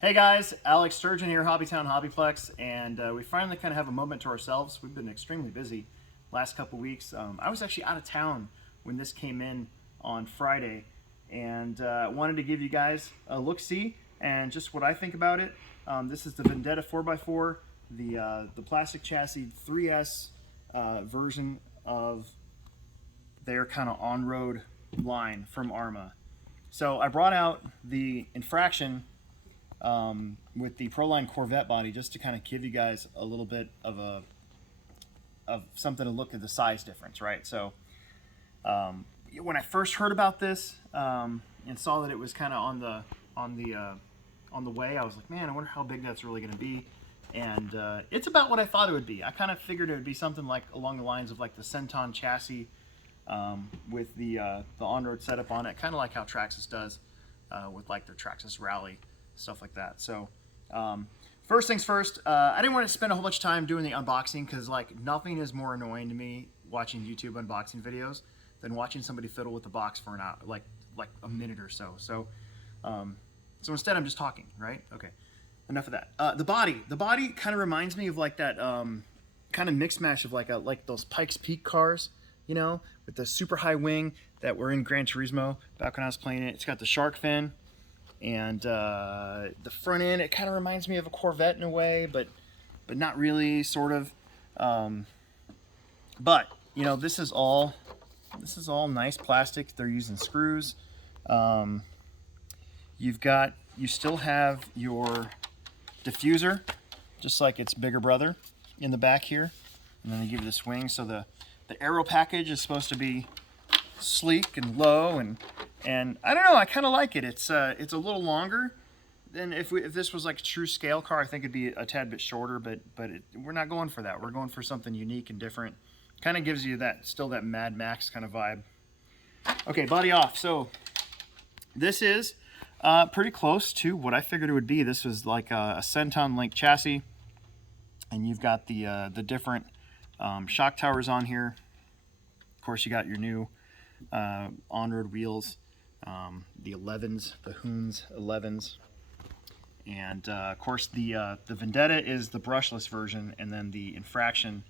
Hey guys, Alex Sturgeon here, HobbyTown HobbyPlex, and we finally kind of have a moment to ourselves. We've been extremely busy last couple weeks. I was actually out of town when this came in on Friday, and wanted to give you guys a look-see and just what I think about it. This is the Vendetta 4x4, the plastic chassis 3S version of their kind of on-road line from Arrma. So I brought out the Infraction with the Proline Corvette body just to kind of give you guys a little bit of something to look at the size difference, right? So when I first heard about this and saw that it was kind of on the way, I was like, man, I wonder how big that's really going to be. And it's about what I thought it would be. I kind of figured it would be something like along the lines of like the Centon chassis with the on-road setup on it, kind of like how Traxxas does with like their Traxxas Rally, stuff like that. So first things first, I didn't want to spend a whole bunch of time doing the unboxing because like nothing is more annoying to me watching YouTube unboxing videos than watching somebody fiddle with the box for an hour, like a minute or so. So instead I'm just talking, right? Okay, enough of that. The body kind of reminds me of like that kind of mix mash of like those Pikes Peak cars, you know, with the super high wing that were in Gran Turismo back when I was playing it. It's got the shark fin. And the front end, it kind of reminds me of a Corvette in a way, but not really, sort of. But you know, this is all nice plastic. They're using screws. You still have your diffuser, just like its bigger brother, in the back here, and then they give you this wing. So the aero package is supposed to be sleek and low, and I don't know, I kind of like it. It's a little longer than if this was like a true scale car. I think it'd be a tad bit shorter, but we're not going for that. We're going for something unique and different. Kind of gives you that Mad Max kind of vibe. Okay, body off. So this is pretty close to what I figured it would be. This was like a Centon link chassis, and you've got the different shock towers on here. Of course, you got your new on-road wheels, the 11s, the Hoons 11s, and of course the Vendetta is the brushless version, and then the Infraction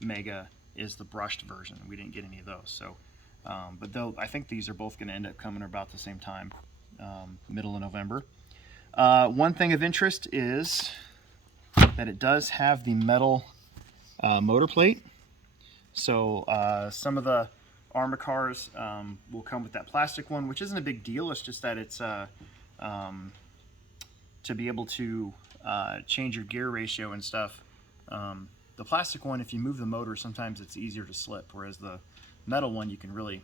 Mega is the brushed version. We didn't get any of those, so but I think these are both going to end up coming about the same time, middle of November. One thing of interest is that it does have the metal motor plate. So some of the Arrma cars will come with that plastic one, which isn't a big deal. It's just that it's to be able to change your gear ratio and stuff. The plastic one, if you move the motor, sometimes it's easier to slip, whereas the metal one, you can really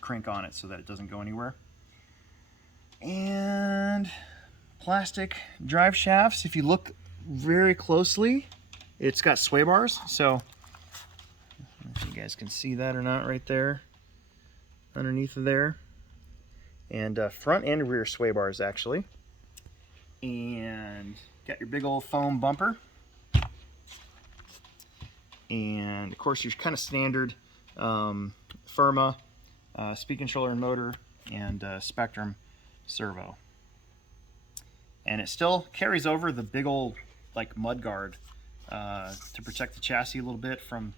crank on it so that it doesn't go anywhere. And plastic drive shafts, if you look very closely, it's got sway bars. So I don't know if you guys can see that or not right there underneath of there, and front and rear sway bars actually, and got your big old foam bumper, and of course your kind of standard Firma speed controller and motor, and Spectrum servo, and it still carries over the big old like mud guard to protect the chassis a little bit from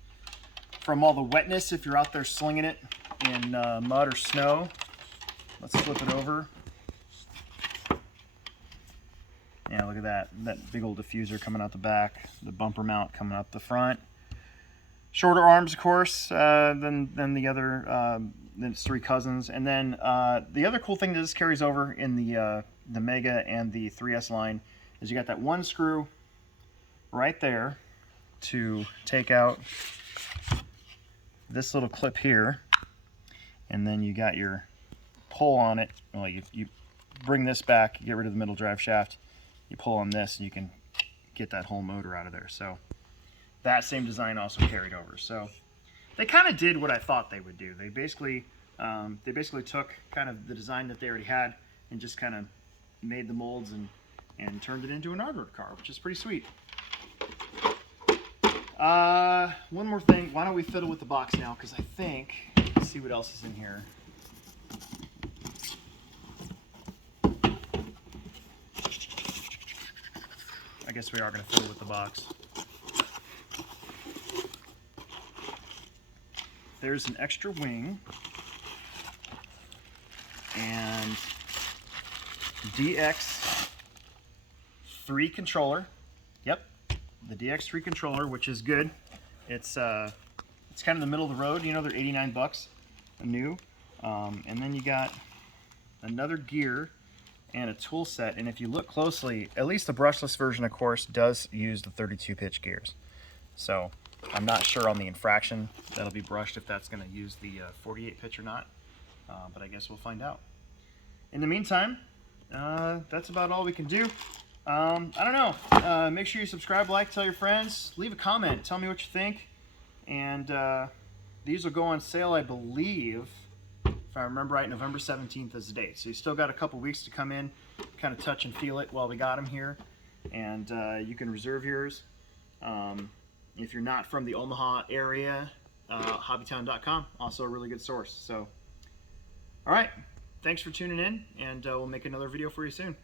all the wetness if you're out there slinging it in mud or snow. Let's flip it over. Yeah, look at that big old diffuser coming out the back, the bumper mount coming up the front. Shorter arms, of course, than the other, than its three cousins. And then the other cool thing that this carries over in the Mega and the 3S line is you got that one screw right there to take out this little clip here, and then you got your pull on it. Well, you bring this back, you get rid of the middle drive shaft, you pull on this, and you can get that whole motor out of there. So that same design also carried over. So they kind of did what I thought they would do. They basically took kind of the design that they already had and just kind of made the molds and turned it into an on-road car, which is pretty sweet. One more thing. Why don't we fiddle with the box now? Because I think, let's see what else is in here. guess we are going to fill it with the box. There's an extra wing and DX3 controller. Yep, the DX3 controller, which is good. It's kind of the middle of the road. You know, they're 89 bucks new. And then you got another gear and a tool set. And if you look closely, at least the brushless version, of course, does use the 32 pitch gears. So I'm not sure on the infraction that'll be brushed if that's going to use the 48 pitch or not, but I guess we'll find out. In the meantime, that's about all we can do. I don't know. Make sure you subscribe, like, tell your friends, leave a comment, tell me what you think. And these will go on sale, I believe, if I remember right, November 17th is the date. So you still got a couple weeks to come in, kind of touch and feel it while we got them here. And you can reserve yours. If you're not from the Omaha area, HobbyTown.com, also a really good source. So, all right, thanks for tuning in, and we'll make another video for you soon.